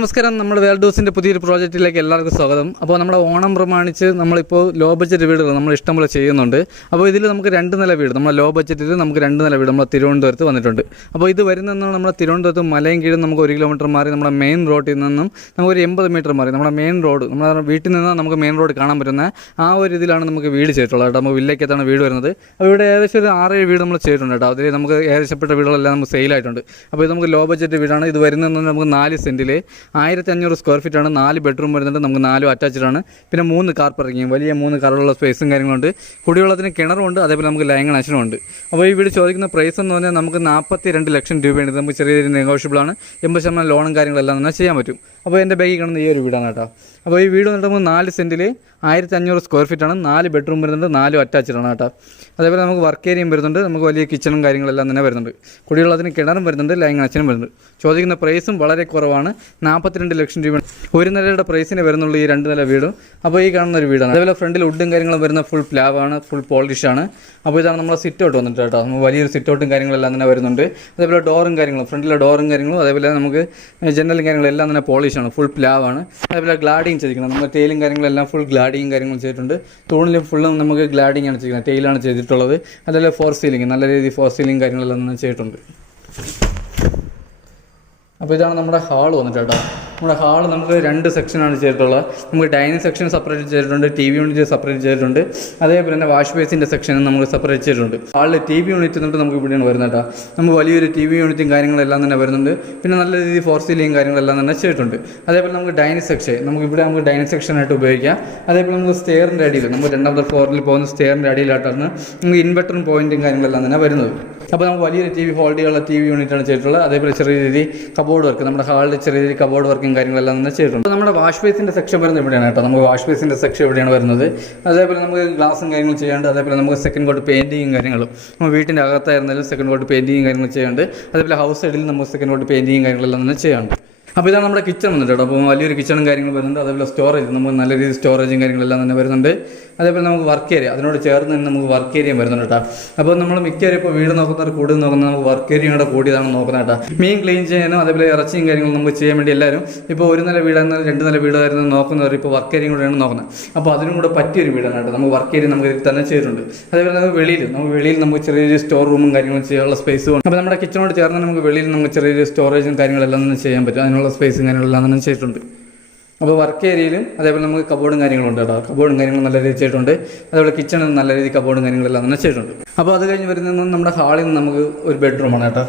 നമസ്കാരം. നമ്മുടെ വേൾഡോസിൻ്റെ പുതിയൊരു പ്രോജക്റ്റിലേക്ക് എല്ലാവർക്കും സ്വാഗതം. അപ്പോൾ നമ്മുടെ ഓണം പ്രമാണിച്ച് നമ്മളിപ്പോൾ ലോ ബഡ്ജറ്റ് വീടുകൾ നമ്മൾ ഇഷ്ടംപോലെ ചെയ്യുന്നുണ്ട്. അപ്പോൾ ഇതിൽ നമുക്ക് 2 നില വീട്, നമ്മൾ ലോ ബഡ്ജറ്റിൽ നമുക്ക് 2 നില വീട് നമ്മൾ തിരുവനന്തപുരത്ത് വന്നിട്ടുണ്ട്. അപ്പോൾ ഇത് വരുന്നതെന്നാണ് നമ്മുടെ തിരുവനന്തപുരത്ത് മലയും കീഴും നമുക്ക് 1 കിലോമീറ്റർ മാറി നമ്മുടെ മെയിൻ റോഡിൽ നിന്നും നമുക്കൊരു 80 മീറ്റർ മാറി നമ്മുടെ മെയിൻ റോഡ്, നമ്മുടെ വീട്ടിൽ നിന്ന് നമുക്ക് മെയിൻ റോഡ് കാണാൻ പറ്റുന്ന ആ ഒരു ഇതിലാണ് നമുക്ക് വീട് ചെയ്തിട്ടുള്ളത് കേട്ടോ. നമുക്ക് വില്ലേക്കത്താണ് വീട് വരുന്നത്. അപ്പോൾ ഇവിടെ ഏകദേശം ഒരു 6-7 വീട് നമ്മൾ ചെയ്തിട്ടുണ്ട് കേട്ടോ. അതിൽ നമുക്ക് ഏകദേശപ്പെട്ട വീടുകളെല്ലാം നമുക്ക് സെയിലായിട്ടുണ്ട്. അപ്പോൾ ഇത് നമുക്ക് ലോ ബഡ്ജറ്റ് വീടാണ്. ഇത് വരുന്നതെന്ന് നമുക്ക് 4 സെൻറ്റിൽ 1500 സ്ക്വയർ ഫീറ്റാണ്. 4 ബെഡ്റൂം വരുന്നുണ്ട്. നമുക്ക് 4 അറ്റാച്ച്ഡാണ്. പിന്നെ 3 കാർ പാർക്കിങ്, വലിയ 3 കാറുള്ള സ്പേസും കാര്യങ്ങളുണ്ട്. കുടിവെള്ളത്തിന് കിണറുണ്ട്, അതേപോലെ നമുക്ക് ലൈൻ കണക്ഷനും ഉണ്ട്. അപ്പോൾ ഈ വീട് ചോദിക്കുന്ന പ്രൈസ് എന്ന് പറഞ്ഞാൽ നമുക്ക് 42 ലക്ഷം രൂപയാണ്. നമുക്ക് ചെറിയ രീതിയിൽ നെഗോഷ്യബിളാണ്. 80% ലോണും കാര്യങ്ങളെല്ലാം തന്നെ ചെയ്യാൻ പറ്റും. അപ്പോൾ എൻ്റെ ബാഗിൽ കാണുന്ന ഈ ഒരു വീടാണ് കേട്ടോ. അപ്പോൾ ഈ വീട് വന്നിട്ട് നമുക്ക് 4 സെൻറ്റിൽ 1500 സ്ക്വയർ ഫീറ്റാണ്. 4 ബെഡ്റൂം വരുന്നുണ്ട്, 4 അറ്റാച്ച്ഡാണ് കേട്ടോ. അതേപോലെ നമുക്ക് വർക്ക് ഏരിയയും വരുന്നുണ്ട്. നമുക്ക് വലിയ കിച്ചണും കാര്യങ്ങളെല്ലാം തന്നെ വരുന്നുണ്ട്. കുടിവെള്ളത്തിന് കിണറും വരുന്നുണ്ട്, ലൈൻ കണക്ഷനും വരുന്നുണ്ട്. ചോദിക്കുന്ന പ്രൈസും വളരെ കുറവാണ്. 42 ലക്ഷം രൂപ ഒരു നിലയുടെ പ്രൈസിന് വരുന്നുള്ളൂ ഈ 2 നില വീടും. അപ്പോൾ ഈ കാണുന്ന ഒരു വീടാണ്. അതേപോലെ ഫ്രണ്ടിൽ വുഡും കാര്യങ്ങളും വരുന്ന ഫുൾ പ്ലാവാണ്, ഫുൾ പോളിഷാണ്. അപ്പോൾ ഇതാണ് നമ്മുടെ സിറ്റ് ഔട്ട് വന്നിട്ട് കേട്ടോ. നമുക്ക് വലിയൊരു സിറ്റ് ഔട്ടും കാര്യങ്ങളെല്ലാം തന്നെ വരുന്നുണ്ട്. അതേപോലെ ഡോറും കാര്യങ്ങളും, ഫ്രണ്ടിലെ ഡോറും കാര്യങ്ങളും, അതേപോലെ നമുക്ക് ജനലും കാര്യങ്ങളെല്ലാം തന്നെ പോളിഷാണ്, ഫുൾ പ്ലാവാണ്. അതേപോലെ ഗ്ലാഡിങ് ചെയ്തിരിക്കുന്നത്, നമ്മുടെ ടെയിലും കാര്യങ്ങളെല്ലാം ഫുൾ ഗ്ലാഡിങ് കാര്യങ്ങളും ചെയ്തിട്ടുണ്ട്. തൂണിലും ഫുള്ളും നമുക്ക് ഗ്ലാഡിങ് ആണ് ചെയ്തിരിക്കുന്നത്, ടെയിലാണ് ചെയ്തിട്ടുള്ളത്. അതേപോലെ ഫോർ സീലിംഗ്, നല്ല രീതിയിൽ ഫോർ സീലിംഗ് കാര്യങ്ങളെല്ലാം തന്നെ ചെയ്തിട്ടുണ്ട്. അപ്പോൾ ഇതാണ് നമ്മുടെ ഹാൾ വന്നിട്ട് കേട്ടോ. നമ്മുടെ ഹാൾ നമുക്ക് 2 സെക്ഷനാണ് ചെയ്തിട്ടുള്ളത്. നമുക്ക് ഡൈനിങ് സെക്ഷൻ സെപ്പറേറ്റ് ചെയ്തിട്ടുണ്ട്, ടി വി യൂണിറ്റ് സെപ്പറേറ്റ് ചെയ്തിട്ടുണ്ട്. അതേപോലെ തന്നെ വാഷ് ബേസിൻ്റെ സെക്ഷനും നമുക്ക് സെപ്പറേറ്റ് ചെയ്തിട്ടുണ്ട്. ഹാളിൽ ടി വി യൂണിറ്റ് എന്നിട്ട് നമുക്ക് ഇവിടെയാണ് വരുന്നത് കേട്ടോ. നമുക്ക് വലിയൊരു ടി വി യൂണിറ്റും കാര്യങ്ങളെല്ലാം തന്നെ വരുന്നുണ്ട്. പിന്നെ നല്ല രീതിയിൽ ഫോർ സീലിംഗ് കാര്യങ്ങളെല്ലാം തന്നെ ചെയ്തിട്ടുണ്ട്. അതേപോലെ നമുക്ക് ഡൈനിങ് സെക്ഷൻ, ഇവിടെ നമുക്ക് ഡൈനിങ് സെക്ഷനായിട്ട് ഉപയോഗിക്കാം. അതേപോലെ നമുക്ക് സ്റ്റെയറിൻ്റെ അടിയിൽ, നമുക്ക് 2ാമത്തെ ഫ്ലോറിൽ പോകുന്ന സ്റ്റെയറിൻ്റെ അടിയിലായിട്ടാണ് നമുക്ക് ഇൻവെർട്ടറും പോയിൻറ്റും കാര്യങ്ങളെല്ലാം തന്നെ വരുന്നത്. അപ്പോൾ നമുക്ക് വലിയൊരു ടി വി ഹോൾഡ് ചെയ്യാനുള്ള ടി വി യൂണിറ്റാണ് ചെയ്തിട്ടുള്ളത്. അതേപോലെ ചെറിയ രീതിയിൽ കബോർഡ് വർക്ക്, നമ്മുടെ ഹാളിൽ ചെറിയ രീതിയിൽ കബോർഡ് വർക്കും കാര്യങ്ങളെല്ലാം തന്നെ ചെയ്തിട്ടുണ്ട്. അപ്പോൾ നമ്മുടെ വാഷ് ബേസിൻ്റെ സെക്ഷൻ വരുന്നത് ഇവിടെയാണ് കേട്ടോ. നമുക്ക് വാഷ് ബേസിൻ്റെ സെക്ഷൻ ഇവിടെയാണ് വരുന്നത്. അതേപോലെ നമുക്ക് ഗ്ലാസും കാര്യങ്ങളും ചെയ്യാണ്ട്, അതേപോലെ നമുക്ക് സെക്കൻഡ് കോട്ട് പെയിൻറ്റിങ്ങും കാര്യങ്ങളും, നമ്മൾ വീട്ടിൻ്റെ അകത്തായിരുന്നാലും സെക്കൻഡ് കോട്ട് പെയിൻറ്റിങ്ങും കാര്യങ്ങളും ചെയ്യാണ്ട്. അതേപോലെ ഹൗസ് സൈഡിൽ നമുക്ക് സെക്കൻഡ് കോട്ട് പെയിൻറ്റിങ്ങും കാര്യങ്ങളെല്ലാം തന്നെ ചെയ്യാണ്ട്. അപ്പോൾ ഇതാണ് നമ്മുടെ കിച്ചൺ വന്നിട്ട് കേട്ടോ. അപ്പോൾ വലിയൊരു കിച്ചണും കാര്യങ്ങളും വരുന്നുണ്ട്. അതേപോലെ സ്റ്റോറേജ്, നമുക്ക് നല്ല രീതിയിൽ സ്റ്റോറേജും കാര്യങ്ങളെല്ലാം തന്നെ വരുന്നുണ്ട്. അതേപോലെ നമുക്ക് വർക്ക് ഏരിയ, അതിനോട് ചേർന്ന് തന്നെ നമുക്ക് വർക്ക് ഏരിയയും വരുന്നുണ്ട് കേട്ടോ. അപ്പോൾ നമ്മൾ മിക്കവരും ഇപ്പോൾ വീട് നോക്കുന്നവർ കൂടുതൽ നോക്കുന്നത് നമുക്ക് വർക്ക് ഏരിയയും കൂടെ കൂടിയതാണ് നോക്കുന്നത് കേട്ടോ. മീൻ ക്ലീൻ ചെയ്യാനും അതേപോലെ ഇറച്ചിയും കാര്യങ്ങളും നമുക്ക് ചെയ്യാൻ വേണ്ടി എല്ലാവരും ഇപ്പോൾ 1 നില വീടായിരുന്നാലും 2 നില വീടായിരുന്നു നോക്കുന്നവർ ഇപ്പോൾ വർക്ക് ഏരിയയും കൂടെയാണ് നോക്കുന്നത്. അപ്പോൾ അതിനും കൂടെ പറ്റിയൊരു വീടാണ് കേട്ടോ. നമുക്ക് വർക്ക് ഏരിയ നമുക്ക് ഇതിൽ തന്നെ ചെയ്തിട്ടുണ്ട്. അതേപോലെ നമുക്ക് വെളിയിൽ നമുക്ക് ചെറിയൊരു സ്റ്റോർ റൂമും കാര്യങ്ങളും ചെയ്യാനുള്ള സ്പേസും ഉണ്ട്. അപ്പോൾ നമ്മുടെ കിച്ചണോട് ചേർന്ന് നമുക്ക് വെളിയിൽ നമുക്ക് ചെറിയൊരു സ്റ്റോറേജും കാര്യങ്ങളെല്ലാം തന്നെ ചെയ്യാൻ പറ്റും. അതിനുള്ള സ്പേസും കാര്യങ്ങളെല്ലാം തന്നെ ചെയ്തിട്ടുണ്ട്. അപ്പോൾ വർക്ക് ഏരിയയിലും അതേപോലെ നമുക്ക് കബോർഡും കാര്യങ്ങളുണ്ട് കേട്ടോ. കബോർഡും കാര്യങ്ങളും നല്ല രീതിയിൽ ചെയ്തിട്ടുണ്ട്. അതേപോലെ കിച്ചണും നല്ല രീതിയിൽ കബോർഡും കാര്യങ്ങളെല്ലാം തന്നെ ചെയ്തിട്ടുണ്ട്. അപ്പോൾ അത് കഴിഞ്ഞ് വരുന്നത് നമ്മുടെ ഹാളിൽ നിന്ന് നമുക്ക് ഒരു ബെഡ്റൂമാണ് കേട്ടോ.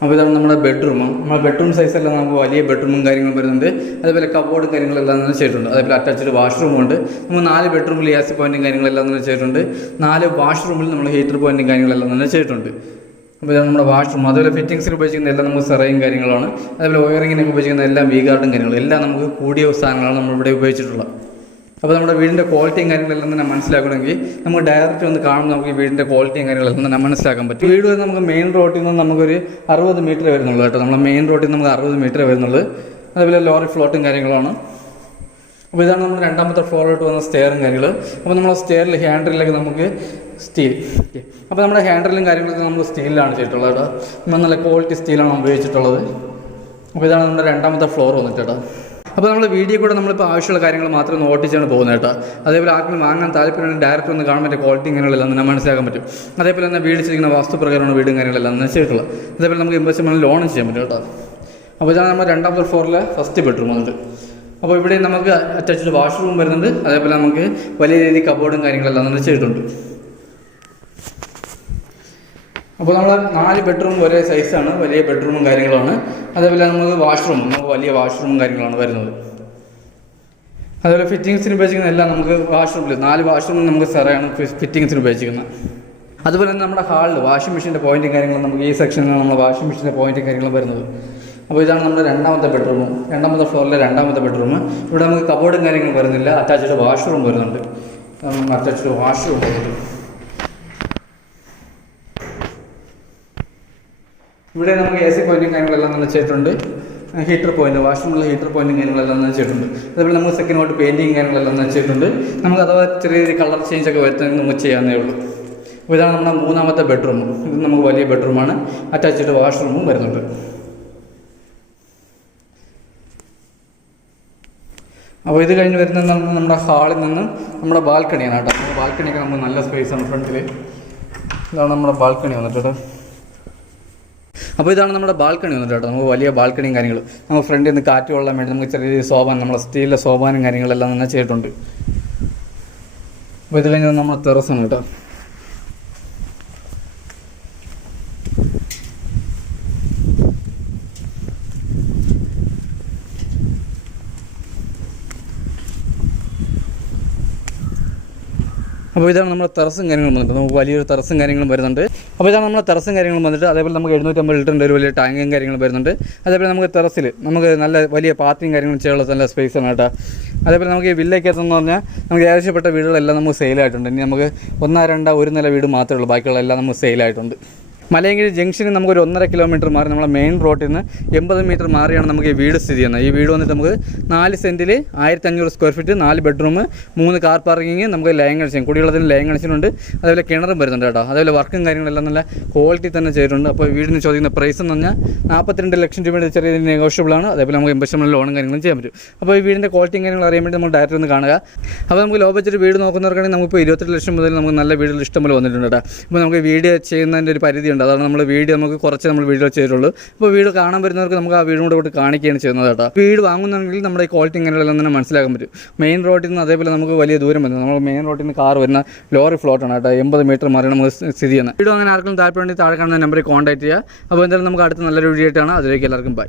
അപ്പോൾ ഇതാണ് നമ്മുടെ ബെഡ്റൂം. നമ്മുടെ ബെഡ്റൂം സൈസെല്ലാം നമുക്ക് വലിയ ബെഡ്റൂമും കാര്യങ്ങളും വരുന്നുണ്ട്. അതേപോലെ കബോർഡും കാര്യങ്ങളെല്ലാം തന്നെ ചെയ്തിട്ടുണ്ട്. അതേപോലെ അറ്റാച്ച്ഡ് വാഷ്റൂമുണ്ട്. നമ്മൾ 4 ബെഡ്റൂമിൽ AC പോയിൻറ്റും കാര്യങ്ങളെല്ലാം തന്നെ ചെയ്തിട്ടുണ്ട്. 4 വാഷ്റൂമിൽ നമ്മൾ ഹീറ്റർ പോയിൻറ്റും കാര്യങ്ങളെല്ലാം തന്നെ ചെയ്തിട്ടുണ്ട്. അപ്പോൾ ഇതാണ് നമ്മുടെ വാഷ്റൂം. അതുപോലെ ഫിറ്റിങ്സിന് ഉപയോഗിക്കുന്ന എല്ലാം നമുക്ക് സെറയും കാര്യങ്ങളാണ്. അതേപോലെ വയറിങ്ങിനൊക്കെ ഉപയോഗിക്കുന്ന എല്ലാം വീഗാർഡും കാര്യങ്ങളും എല്ലാം നമുക്ക് കൂടിയ സാധനങ്ങളാണ് നമ്മളിവിടെ ഉപയോഗിച്ചിട്ടുള്ളത്. അപ്പോൾ നമ്മുടെ വീടിൻ്റെ ക്വാളിറ്റിയും കാര്യങ്ങളെല്ലാം തന്നെ മനസ്സിലാക്കണമെങ്കിൽ നമുക്ക് ഡയറക്റ്റ് വന്ന് കാണുമ്പോൾ നമുക്ക് ഈ വീടിൻ്റെ ക്വാളിറ്റിയും കാര്യങ്ങളെല്ലാം തന്നെ മനസ്സിലാക്കാൻ പറ്റും. വീട് വന്ന് നമുക്ക് മെയിൻ റോഡിൽ നിന്ന് നമുക്കൊരു 60 മീറ്റർ വരുന്നുള്ളൂ കേട്ടോ. നമ്മുടെ മെയിൻ റോഡിൽ നിന്ന് നമുക്ക് 60 മീറ്റർ വരുന്നുള്ളൂ. അതേപോലെ ലോറി ഫ്ലോട്ടും കാര്യങ്ങളാണ്. അപ്പോൾ ഇതാണ് നമ്മൾ 2ാമത്തെ ഫ്ലോറിലോട്ട് വന്ന സ്റ്റെയറും കാര്യങ്ങൾ. അപ്പോൾ നമ്മൾ സ്റ്റെയറിൽ ഹാൻഡിലൊക്കെ നമുക്ക് സ്റ്റീൽ. അപ്പോൾ നമ്മുടെ ഹാൻഡിലും കാര്യങ്ങളൊക്കെ നമ്മൾ സ്റ്റീലിലാണ് ചെയ്തിട്ടുള്ളത് കേട്ടോ. നമ്മൾ നല്ല ക്വാളിറ്റി സ്റ്റീലാണ് ഉപയോഗിച്ചിട്ടുള്ളത്. അപ്പോൾ ഇതാണ് നമ്മുടെ 2ാമത്തെ ഫ്ലോർ വന്നിട്ട് കേട്ടോ. അപ്പോൾ നമ്മൾ വീഡിയോ കൂടെ നമ്മളിപ്പോൾ ആവശ്യമുള്ള കാര്യങ്ങൾ മാത്രം നോട്ടിച്ചാണ് പോകുന്നത് കേട്ടോ. അതേപോലെ ആർക്കും വാങ്ങാൻ താല്പര്യമുണ്ടെങ്കിൽ ഡയറക്റ്റ് ഒന്ന് കാണാൻ പറ്റിയ ക്വാളിറ്റി കാര്യങ്ങളെല്ലാം തന്നെ മനസ്സിലാക്കാൻ പറ്റും. അതേപോലെ തന്നെ വീട് ചെയ്യുന്ന വാസ്തുപ്രകാരമാണ് വീടും കാര്യങ്ങളെല്ലാം തന്നെ ചെയ്തിട്ടുള്ളത്. അതേപോലെ നമുക്ക് 80% ലോണും ചെയ്യാൻ പറ്റും കേട്ടോ. അപ്പോൾ ഇതാണ് നമ്മുടെ 2ാമത്തെ ഫ്ലോറിലെ ഫസ്റ്റ് ബെഡ്റൂം വന്നിട്ട്. അപ്പോൾ ഇവിടെ നമുക്ക് അറ്റാച്ച്ഡ് വാഷ്റൂം വരുന്നുണ്ട്. അതേപോലെ നമുക്ക് വലിയ രീതിയിൽ കബോർഡും കാര്യങ്ങളെല്ലാം തന്നെ ചെയ്തിട്ടുണ്ട്. അപ്പോൾ നമ്മൾ 4 ബെഡ്റൂം ഒരേ സൈസാണ്, വലിയ ബെഡ്റൂമും കാര്യങ്ങളാണ്. അതേപോലെ നമുക്ക് നമുക്ക് വലിയ വാഷ്റൂമും കാര്യങ്ങളാണ് വരുന്നത്. അതേപോലെ ഫിറ്റിങ്സിന് ഉപയോഗിക്കുന്ന എല്ലാം നമുക്ക് വാഷ്റൂമിൽ 4 വാഷ്റൂം നമുക്ക് സെറയാണ് ഫിറ്റിങ്സിന് ഉപയോഗിക്കുന്നത്. അതുപോലെ തന്നെ നമ്മുടെ ഹാളിൽ വാഷിംഗ് മെഷീൻ്റെ പോയിൻറ്റും കാര്യങ്ങളും നമുക്ക് ഈ സെക്ഷനിലാണ് നമ്മൾ വാഷിംഗ് മെഷീൻ്റെ പോയിൻറ്റും കാര്യങ്ങളും വരുന്നത്. അപ്പോൾ ഇതാണ് നമ്മുടെ 2ാമത്തെ ബെഡ്റൂം, 2ാമത്തെ ഫ്ലോറിലെ 2ാമത്തെ ബെഡ്റൂം. ഇവിടെ നമുക്ക് കബോർഡും കാര്യങ്ങളും വരുന്നില്ല. അറ്റാച്ച്ഡ് വാഷ്റൂം വരുന്നുണ്ട്. അറ്റാച്ച്ഡ് വാഷ്റൂം വരുന്നുണ്ട്. ഇവിടെ നമുക്ക് AC പോയിൻറ്റും കാര്യങ്ങളെല്ലാം തന്നെ ചെയ്തിട്ടുണ്ട്. ഹീറ്റർ പോയിൻറ്റ്, വാഷ്റൂമിലുള്ള ഹീറ്റർ പോയിൻറ്റും കാര്യങ്ങളെല്ലാം തന്നെ ചെയ്തിട്ടുണ്ട്. അതേപോലെ നമ്മൾ സെക്കൻഡ് കോട്ട് പെയിൻറ്റിങ് കാര്യങ്ങളെല്ലാം തന്നെ ചെയ്തിട്ടുണ്ട്. നമുക്ക് അഥവാ ചെറിയ കളർ ചേഞ്ച് ഒക്കെ വരുത്താൻ നമുക്ക് ചെയ്യാവുന്നേ ഉള്ളൂ. അപ്പോൾ ഇതാണ് നമ്മുടെ 3ാമത്തെ ബെഡ്റൂം. ഇത് നമുക്ക് വലിയ ബെഡ്റൂമാണ്. അറ്റാച്ച്ഡ് വാഷ്റൂമും വരുന്നുണ്ട്. അപ്പോൾ ഇത് കഴിഞ്ഞ് വരുന്നത് നമ്മുടെ ഹാളിൽ നിന്ന് നമ്മുടെ ബാൽക്കണിയാണ് കേട്ടോ. നമ്മുടെ ബാൽക്കണിയൊക്കെ നമുക്ക് നല്ല സ്പേസാണ് ഫ്രണ്ടിൽ. ഇതാണ് നമ്മുടെ ബാൽക്കണി വന്നിട്ട് കേട്ടോ. അപ്പോൾ ഇതാണ് നമ്മുടെ ബാൽക്കണി വന്നിട്ട് കേട്ടോ. നമുക്ക് വലിയ ബാൽക്കണിയും കാര്യങ്ങളും നമുക്ക് ഫ്രണ്ടിൽ നിന്ന് കാറ്റ് കൊള്ളാൻ വേണ്ടി നമുക്ക് ചെറിയ സോപാനം, നമ്മുടെ സ്റ്റീലിലെ സോപാനും കാര്യങ്ങളെല്ലാം തന്നെ ചെയ്തിട്ടുണ്ട്. അപ്പോൾ ഇത് കഴിഞ്ഞാൽ നമ്മുടെ ടെറസാണ് കേട്ടോ. അപ്പോൾ ഇതാണ് നമ്മുടെ ടെറസും കാര്യങ്ങളും വന്നിട്ട് നമുക്ക് വലിയൊരു ടെറസും കാര്യങ്ങളും വരുന്നുണ്ട്. അപ്പോൾ ഇതാണ് നമ്മുടെ ടെറസും കാര്യങ്ങളും വന്നിട്ട് അതേപോലെ നമുക്ക് 750 ലിറ്ററിൻ്റെ ഒരു വലിയ ടാങ്കും കാര്യങ്ങളും വരുന്നുണ്ട്. അതേപോലെ നമുക്ക് ടെറസിൽ നമുക്ക് നല്ല വലിയ പാർട്ടിയും കാര്യങ്ങളും ചെയ്യാനുള്ള നല്ല സ്പേസാണ് കേട്ടോ. അതേപോലെ നമുക്ക് ഈ വില്ലയ്ക്കകത്തെന്ന് പറഞ്ഞാൽ നമുക്ക് ആവശ്യപ്പെട്ട വീടുകളെല്ലാം നമുക്ക് സെയിലായിട്ടുണ്ട്. ഇനി നമുക്ക് 1, 2, 1 നില വീട് മാത്രമേ ഉള്ളൂ, ബാക്കിയുള്ള എല്ലാം നമുക്ക് സെയിലായിട്ടുണ്ട്. മലയങ്കിഴി ജംഗ്ഷനിൽ നമുക്കൊരു 1.5 കിലോമീറ്റർ മാറി നമ്മളെ മെയിൻ റോഡിൽ നിന്ന് 80 മീറ്റർ മാറിയാണ് നമുക്ക് ഈ വീട് സ്ഥിതി ചെയ്യുന്നത്. ഈ വീട് വന്നിട്ട് നമുക്ക് 4 സെൻറ്റിൽ 1500 square feet, 4 bedroom, 3 car parking, നമുക്ക് ലൈൻ കണക്ഷൻ, കുടിവെള്ളത്തിന് ലൈൻ കണക്ഷനുണ്ട്. അതേപോലെ കിണറും വരുന്നുണ്ട് കേട്ടോ. അതേപോലെ വർക്കും കാര്യങ്ങളെല്ലാം നല്ല ക്വാളിറ്റി തന്നെ ചെയ്തിട്ടുണ്ട്. അപ്പോൾ വീടിന് ചോദിക്കുന്ന പ്രൈസ് എന്ന് പറഞ്ഞാൽ 42 ലക്ഷം രൂപയുടെ ചെറിയ നെഗോഷ്യബിൾ ആണ്. അതേപോലെ നമുക്ക് 80% ലോണും കാര്യങ്ങളും ചെയ്യാൻ പറ്റും. അപ്പോൾ ഈ വീടിൻ്റെ ക്വാളിറ്റിയും കാര്യങ്ങൾ അറിയാൻ വേണ്ടി നമ്മൾ ഡയറക്റ്റ് ഒന്ന് കാണുക. അപ്പോൾ നമുക്ക് ലോ ബഡ്ജറ്റ് വീട് നോക്കുന്നവർക്കാണെങ്കിൽ നമുക്കിപ്പോൾ 28 ലക്ഷം മുതൽ നമുക്ക് നല്ല വീടുകൾ ഇഷ്ടംപോലെ വന്നിട്ടുണ്ട് കേട്ടോ. അപ്പോൾ നമുക്ക് വീഡിയോ ചെയ്യുന്നതിൻ്റെ ഒരു പരിധിയുണ്ട്. അതാണ് നമ്മൾ വീഡിയോ നമുക്ക് കുറച്ച് നമ്മൾ വീഡിയോ ചെയ്തിട്ടുള്ളൂ. അപ്പോൾ വീട് കാണാൻ വരുന്നവർക്ക് നമുക്ക് ആ വീടും കൂടെ കാണിക്കുകയാണ് ചെയ്യുന്നത് കേട്ടോ. വീട് വാങ്ങുന്നുണ്ടെങ്കിൽ നമ്മുടെ ഈ ക്വാളിറ്റി ഇങ്ങനെയെല്ലാം തന്നെ മനസ്സിലാക്കാൻ പറ്റും. മെയിൻ റോഡിൽ നിന്ന് അതേപോലെ നമുക്ക് വലിയ ദൂരം വരുന്നത്, നമ്മൾ മെയിൻ റോഡിൽ നിന്ന് കാർ വരുന്ന ലോറി ഫ്ലോട്ടാണ് കേട്ടോ. 80 മീറ്റർ മാറി നമുക്ക് സ്ഥിതി ചെയ്യുന്നത്. വീഡിയോ അങ്ങനെ ആർക്കും താല്പര്യമുണ്ടെങ്കിൽ താഴെ കാണുന്ന നമ്പറിൽ കോൺടാക്ട് ചെയ്യുക. അപ്പോൾ എന്തായാലും നമുക്ക് അടുത്ത നല്ലൊരു വീഡിയോ ആയിട്ടാണ്. അതിലേക്ക് എല്ലാവർക്കും ബൈ.